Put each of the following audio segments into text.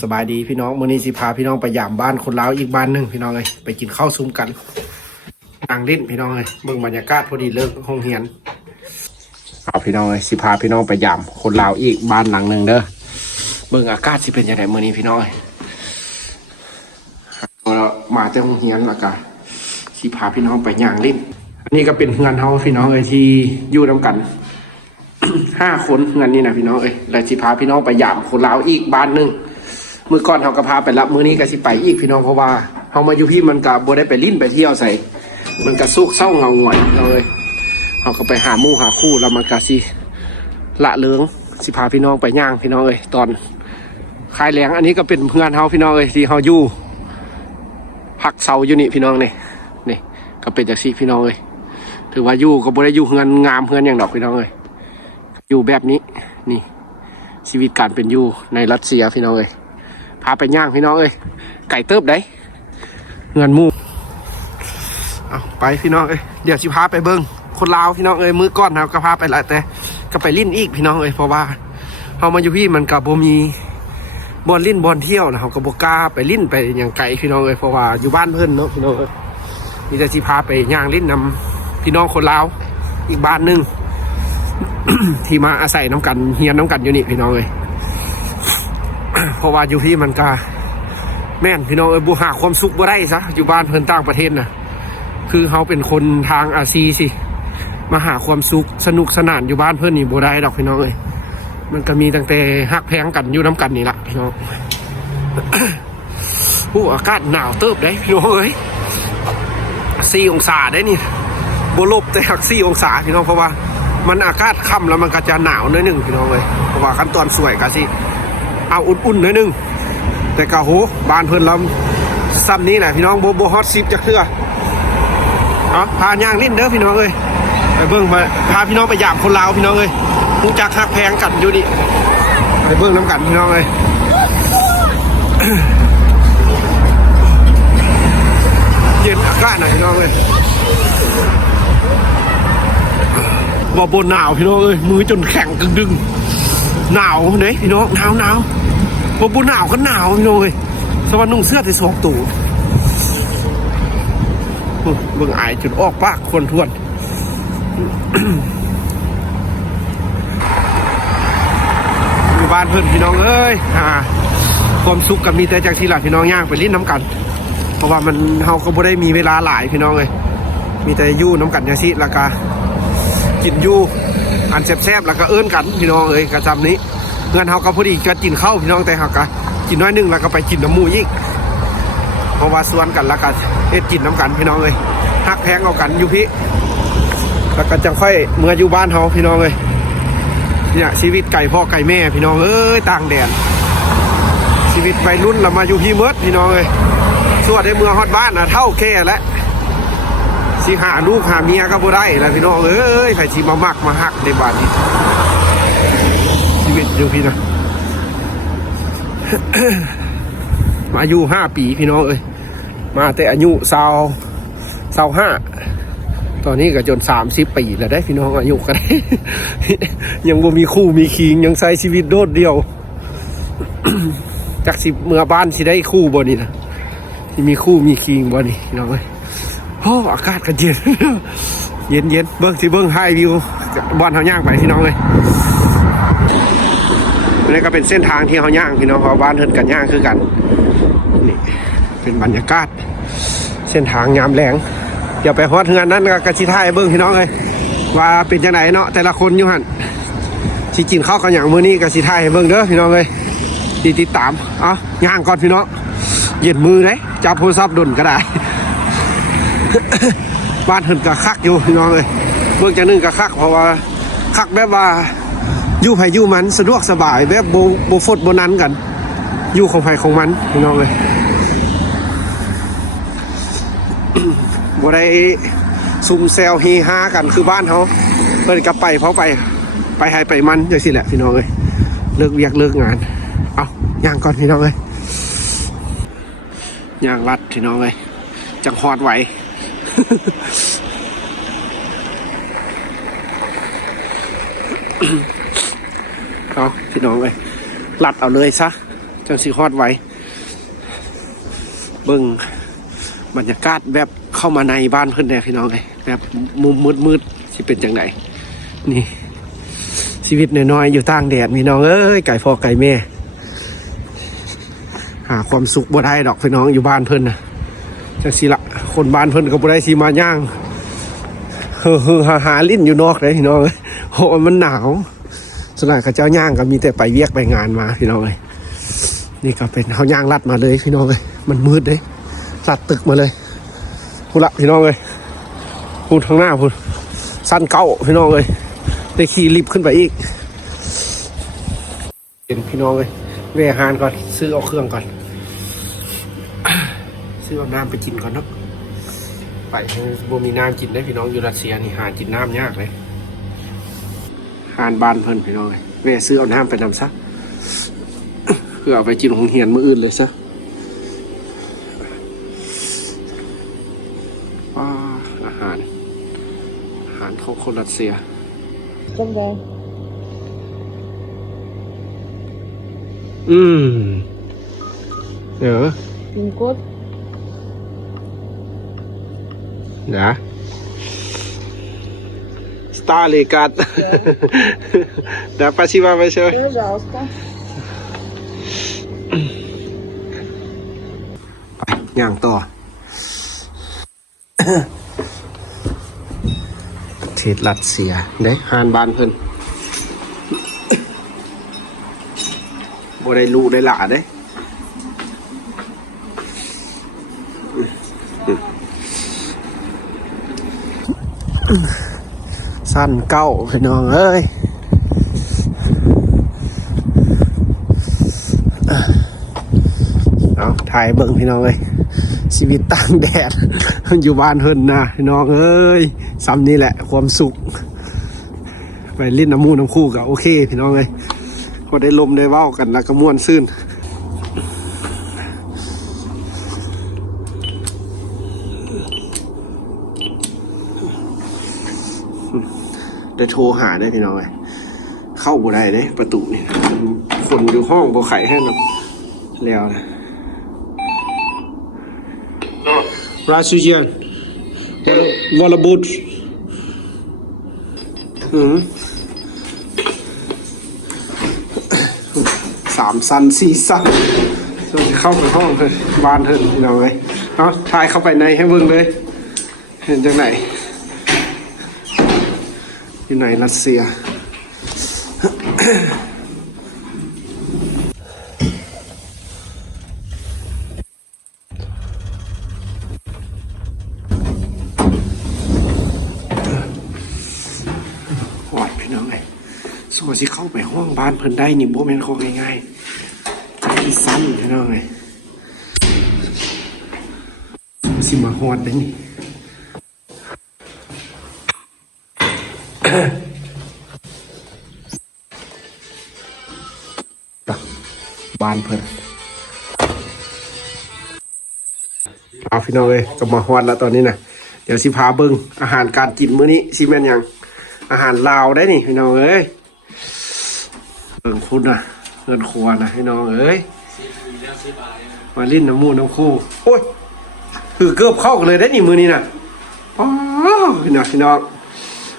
สบายดีพี่น้องมื้อนี้สิพาพี่น้องไปยามบ้านคนลาวอีกบ้านหนึ่งพี่น้องเลยไปกินข้าวซุ้มกันนั่งเล่นพี่น้องเลยเบิ่งบรรยากาศพอดีเลิกห้องเรียนเอาพี่น้องเลยสิพาพี่น้องไปยามคนลาวอีกบ้านหลังหนึ่งเด้อเบิ่งอากาศสิเป็นยังไงมื้อนี้พี่น้องเรามาแต่ห้องเรียนแล้วก็สิพาพี่น้องไปย่างเล่นอันนี้ก็เป็นเฮือนเฮาพี่น้องเลยที่อยู่นำกัน5 คนเงินนี่นะพี่น้องแล้วสิพาพี่น้องไปยามคนลาวอีกบ้านหนึ่งมือก่อนเขาก็พาไปรับมือนี้ก็สิไปอีกพี่น้องเพราะว่าเขามาอยู่พี่มันก็บ่ได้ไปลิ้นไปเที่ยวใส่มันก็สุกเศร้าเงาหงอยเลยเขาก็ไปหาหมู่หาคู่แล้วมันก็สิละเลิงสิพาพี่น้องไปย่างพี่น้องตอนคลายแรงอันนี้ก็เป็นเพื่อนเขาพี่น้องที่เขาอยู่ผักเสาอยู่นี่พี่น้องนี่ก็เป็นจากซี่พี่น้องถือว่าอยู่ก็บ่ได้อยู่เฮือนงามเฮือนอย่างดอกพี่น้องอยู่แบบนี้นี่ชีวิตการเป็นอยู่ในรัสเซียพี่น้องพาไปย่างพี่น้องไก่เติบได้เงินมูเอาไปพี่น้องเดี๋ยวสิพาไปเบิ้งคนลาวพี่น้องมือก้อนเราก็พาไปละแต่ก็ไปลิ้นอีกพี่น้องเพราะว่าเขามาอยู่พี่มันกับโบมีบอลลิ้นบอลเที่ยวนะเขาก็บกล้าไปลิ้นไปอย่างไกลพี่น้องเพราะว่าอยู่บ้านเพื่อนเนาะพี่น้องนี่จะสิพาไปย่างลิ้นนำพี่น้องคนลาวอีกบ้านหนึ่ง ที่มาอาศัยน้ำกันเฮียนน้ำกันอยู่นี่พี่น้องเพราะว่าอยู่ที่มันก็แม่นพี่น้องบูหาความสุขบ่ได้ซะอยู่บ้านเพิ่นต่างประเทศนะคือเขาเป็นคนทางอาซีสิมาหาความสุขสนุกสนานอยู่บ้านเพิ่นนี่บ่ได้ดอกพี่น้องมันก็มีตั้งแต่ฮักแพงกันอยู่น้ำกันนี่แหละพี่น้อง ผู้อากาศหนาวเติบได้พี่น้อง4 องศาได้นี่บ่ลบแต่หัก4 องศาพี่น้องเพราะว่ามันอากาศค่ำแล้วมันก็จะหนาวนิดนึงพี่น้องเพราะว่าขั้นตอนสวยก็สิเอาอุ่นๆนิดนึงแต่ก็โหบ้านเพิ่นลำซ้ำนี้แหละพี่น้องโบฮอตซิปจะเคลื่อพาย่างลิ้นเด้อพี่น้องไปเบิ้งมาพาพี่น้องไปยามคนลาวพี่น้องรู้จักฮักแพงกันอยู่ดิไปเบิ้งน้ำกันพี่น้องเย็นอากาศหน่อยพี่น้องว่าบนหนาวพี่น้องมือจนแข็งดึงหนาวเนี่ยพี่น้องหนาวว่าบนหนาวก็หนาวพี่น้องสวรรค์นุ่งเสื้อที่2 ตู่เบิ่งอายจนออกปากคนทวนอยู่บ้านเพื่อนพี่น้องความสุขกับมีแต่จากที่หลังพี่น้องย่างไปลิ้นน้ำกันเพราะว่ามันเขาก็บ่ได้มีเวลาหลายพี่น้องมีแต่ยู่น้ำกันอย่างนี้แล้วก็กินยู่อันแซ่บๆแล้วก็เอิ้นกันพี่น้องกระจำนี้เงินเขาก็พอดีจะกินข้าวพี่น้องแต่เขาก็กินน้อยนึงแล้วก็ไปกินน้ำมูยิ่งเพราะว่าส่วนกันแล้วก็กินน้ำกันพี่น้องฮักแพงเอากันอยู่พี่แล้วก็จะค่อยเมื่ออยู่บ้านเขาพี่น้องเนี่ยชีวิตไก่พ่อไก่แม่พี่น้องต่างแดนชีวิตวัยรุ่นเรามาอยู่พี่เมิร์ดพี่น้องสวัสดีเมื่อฮอดบ้านนะเท่าแก่แล้วสิหาลูกหาเมียก็บ่ได้แล้วพี่น้องใครสิมามักมาหักในบ้านนี้ชีวิตอยู่พี่นะ มาอายุ5 ปีพี่น้องมาแต่อายุ25ตอนนี้ก็จน30 ปีแล้วได้พี่น้องอายุกัน ยังบ่มีคู่มีคิงยังใช้ชีวิตโดดเดี่ยว จากสิเมื่อบ้านสิได้คู่บ่นี่นะที่มีคู่มีคิงบ่นี่พี่น้องโอ้อากาศก็เย็น เย็นเบิ้งไฮวิวบอลเขาย่างไปพี่น้องนี่ก็เป็นเส้นทางที่เขาย่างพี่น้องเขาบ้านเทินกันย่างคือกันนี่เป็นบรรยากาศเส้นทางยามแรงอย่าไปฮอดเฮือนนั้นก็กระชิท้ายเบิ้งพี่น้องว่าเป็นจังไหนเนาะแต่ละคนอยู่หันที่กินข้าวกันอย่างมื้อนี้กระชิท้ายเบิ้งเด้อพี่น้องติดตามย่างก่อนพี่น้องเย็นมือเลยจับโทรศัพท์ดุนก็ได้ บ้านเหินกะคักอยู่พี่น้องเมืองจะนึ่งกะคักเพราะว่าคักแบบว่าอยู่ไผอยู่มันสะดวกสบายแบบโบฟดโบนั้นกันอยู่ของไผของมันพี่น้องบ่ได้ซุ่มแซวเฮฮากันคือบ้านเขาเพิ่นกับไปเพราะไปให้ไปมันจังซี่แหละพี่น้องเลิกเวียกเลิกงานเอาย่างก่อนพี่น้องย่างรัดพี่น้องจังฮอดไหว เอาพี่น้องลัดเอาเลยซะ จังสิฮอดไว้เบิ่งบรรยากาศแบบเข้ามาในบ้านเพิ่นแน่พี่น้องเลยแบบมุมมืดๆสิเป็นจังไดนี่ชีวิตน้อยๆอยู่ต่างแดดพี่น้องเอ้ยไก่พ่อไก่แม่หาความสุขบ่ได้ดอกพี่น้องอยู่บ้านเพิ่นน่ะจังสิละคนบ้านเพิ่นก็บ่ได้สิมาย่างหาลิ้นอยู่นอกเลยพี่น้องเอ้ยโหมันหนาวส่วนใหญ่เขาเจ้าย่างก็มีแต่ไปเวียกไปงานมาพี่น้องเลยนี่ก็เป็นเขาย่างลัดมาเลยพี่น้องเลยมันมืดเลยลัดตึกมาเลยพูดละพี่น้องเลยพูดข้างหน้าพูดสั้นเก้าพี่น้องเลยได้ขี่ลิฟต์ขึ้นไปอีกเห็นพี่น้องเลยเวหานก่อนซื้อเอาเครื่องก่อนซื้อเอาน้ำไปกินก่อนเนาะไปบ่มีน้ำกินได้พี่น้องอยู่รัสเซียนี่หากินน้ำยากเลยหานบ้านเพิ่นพี่น้องเลยแม่ซื้อเอาน้ำไปนำซะเพื่อเอาไปกินของเฮียนมื้ออื่นเลยซะอาหารของคนรัสเซียจังไดเดี๋ยวกินกดนะСталикат. Да, спасибо большое. Пожалуйста. ไปย่างต่อประเทศรัสเซียเด้ฮานบ้านเพิ่นบ่ได้ลูกได้หลาเด้สั้นเก้าพี่น้องเอ้ยเอาถ่ายเบิ่งพี่น้องเอ้ยชีวิตต่างแดดอยู่บ้านเฮิรนนะพี่น้องเอ้ยซ้ำนี่แหละความสุขไปเล่นน้ำมูน้ำคู่กับโอเคพี่น้องเอ้ยพอได้ลมได้เว้ากันแล้วก็ม่วนซื่นได้โทรหาได้พี่น้องเลยเข้าบ่ได้เด้ประตูนี่คนอยู่ห้องบ่ไข่ให้นะแล้วนะราชูเจียนวอลบุต3 สั้น 4 สั้นเราจะเข้าไปห้องเลยบ้านเถอะพี่น้องเลยเอาถ่ายเข้าไปในให้เบิ่งเลยเห็นจากไหนอยู่ในรัสเซียหอดพี่น้องเลยส่วนที่เข้าไปห้องบ้านเพิ่นได้นี่โบแมนของง่ายๆที่สั้นพี่น้องเลยสิมาหอดได้นี่บ้านเพิ่นเอาพี่น้องเลยก็มาฮอดแล้วตอนนี้นะเดี๋ยวสิพาเบิ่งอาหารการกินมื้อนี้สิแม่นหยังอาหารลาวได้นี่พี่น้องเอ้ยเบิ่งคุณนะเงินครัวนะพี่น้องเอ้ยมาลิ้นน้ำมูน้ำคู่โอ้ยคือเกือบเข้ากันเลยได้นี่มื้อนี้น่ะอ๋อพี่น้อง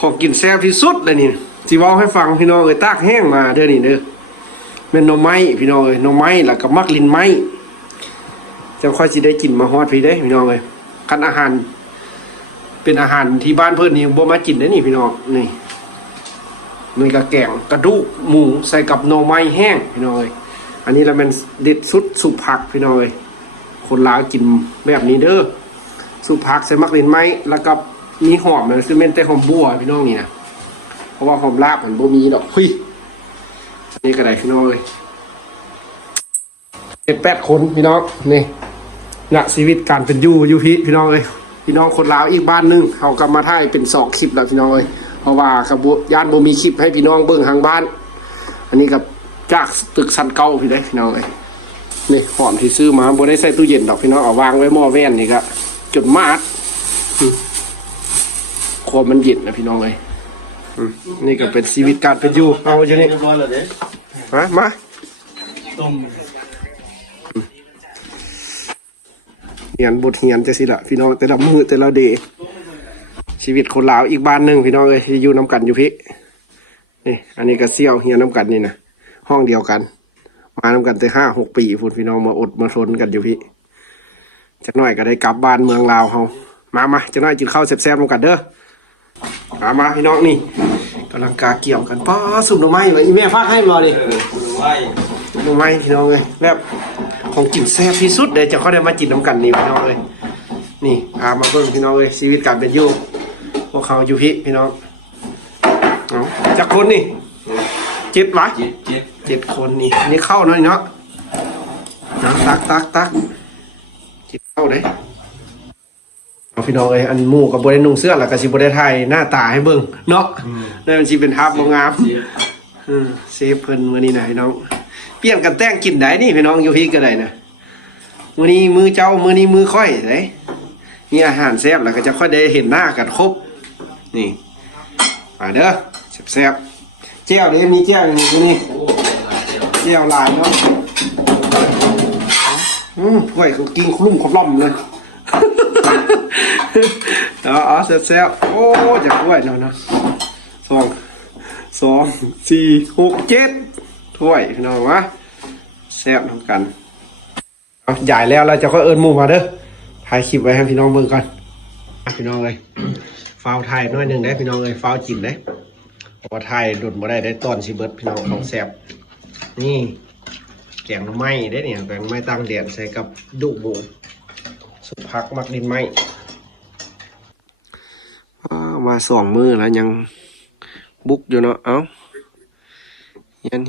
ของกินแซ่บที่สุดเลยนี่สิเว้าให้ฟังพี่น้องเอ้ยตากแห้งมาเด้อนี่เด้อเป็นหน่อไม้พี่น้องเอ้ยหน่อไม้แล้วก็มักลิ้นไม้จะค่อยสิได้กินมาฮอดพี่ได้พี่น้องเอ้ยคันอาหารเป็นอาหารที่บ้านเพิ่นนี่บ่มากินได้นี่พี่น้องนี่ก็แกงกระดูกหมูใส่กับหน่อไม้แห้งพี่น้องเอ้ยอันนี้ละมันเด็ดสุดสุปผักพี่น้องเอ้ยคนลาวกินแบบนี้เด้อสุปผักใส่มักลิ้นไม้แล้วก็มีหอมมันคือเป็นแต่หอมบัวพี่น้องนี่นะเพราะว่าหอมลาบมันบ่มีดอกหุ้ยนี่ก็ได้พี่น้องเลย7-8 คนพี่น้องนี่ณชีวิตการเป็นอยู่พี่น้องเลยพี่น้องคนลาวอีกบ้านนึงเขากลับมาถ่ายเป็น2 คลิปแล้วพี่น้องเลยเพราะว่ากับย่านบ่มีคลิปให้พี่น้องเบิ่งทางบ้านอันนี้กับจากตึกชั้นเก่าพี่ได้พี่น้องเลยนี่หอมที่ซื้อมาบ่ได้ใส่ตู้เย็นดอกพี่น้องเอาวางไว้หม้อแว่นนี่ก็จนมาดความมันเย็นนะพี่น้องเลยนี่ก็เป็นชีวิตการเป็นอยู่เอาอยู่นี่มา เรียนบทเรียนจะสิละพี่น้องแต่ละมือแต่ละเดย์ชีวิตคนลาวอีกบ้านหนึ่งพี่น้องเลยที่อยู่น้ำกันอยู่พี่นี่อันนี้ก็เซี่ยวเฮียน้ำกันนี่นะห้องเดียวกัน มาน้ำกันแต่5-6 ปีพูดพี่น้องมาอดมาทนกันอยู่พี่จักหน่อยก็ได้กลับบ้านเมืองลาวเฮามาจักหน่อยกินข้าวแซ่บๆน้ำกันเด้อมาพี่น้องนี่กำลังกาเกี่ยวกันป้าสุกหน่อไม้ไว้อีแม่พากให้รอดิหน่อไม้พี่น้องเลยแบบของกินแซ่บที่สุดเลยจะเขาได้มากินน้ำกันนี่พี่น้องเลยนี่พามาเบิ่งพี่น้องเลยชีวิตการเป็นอยู่พวกเขาอยู่พี่น้องเอาจักคนนี่7วะ7 คนนี่เข้าหน่อยเนาะตักจิตเข้าเลยเอาพี่น้องเลยอันหมู่กับบรินุ่งเสื้อแล้วก็สิบริไทยหน้าตาให้เบิ่งเนาะนั่นมันสิเป็นภาพบ่งามเซฟเพิ่นมื้อนี้นะพี่น้องเปลี่ยนกันแต่งกินได้นี่พี่น้องอยู่พี่ก็ได้นะมื้อนี้มือเจ้ามื้อนี้มือค่อยเด้มีอาหารแซ่บแล้วก็จะค่อยได้เห็นหน้ากันครบนี่มาเด้อแซ่บๆแจ่วเด้มีแจ่วอยู่นี่แจ่วลายเนาะถ้วยเขากินคลุ้มคล่อมเลยเอาแซ่บๆโอ้จะถ้วยเนาะ2 4 6 7ถ้วยพี่น้องวะแซ่บทั้งกันเอาใหญ่แล้วเราจะก็เอิญหมู่มาเด้อถ่ายคลิปไว้ให้พี่น้องเบิ่งก่อนพี่น้องเลยฟาวไทยน้อยหนึ่งได้พี่น้องเลยฟาวจิ้มได้เพราะว่าไทยหลุดมาได้ตอนสิเบิร์ดพี่น้องของแซ่บนี่แกงหน่อไม้ได้เนี่ยแกงหน่อไม้ตั้งแดดใส่กับดุหมูสุกพักมักดินไม้มา2 มื้อแล้วยังบุกอยู่เนาะเอ้าเฮียน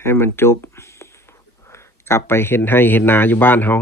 ให้มันจบกลับไปเห็นนาอยู่บ้านเขา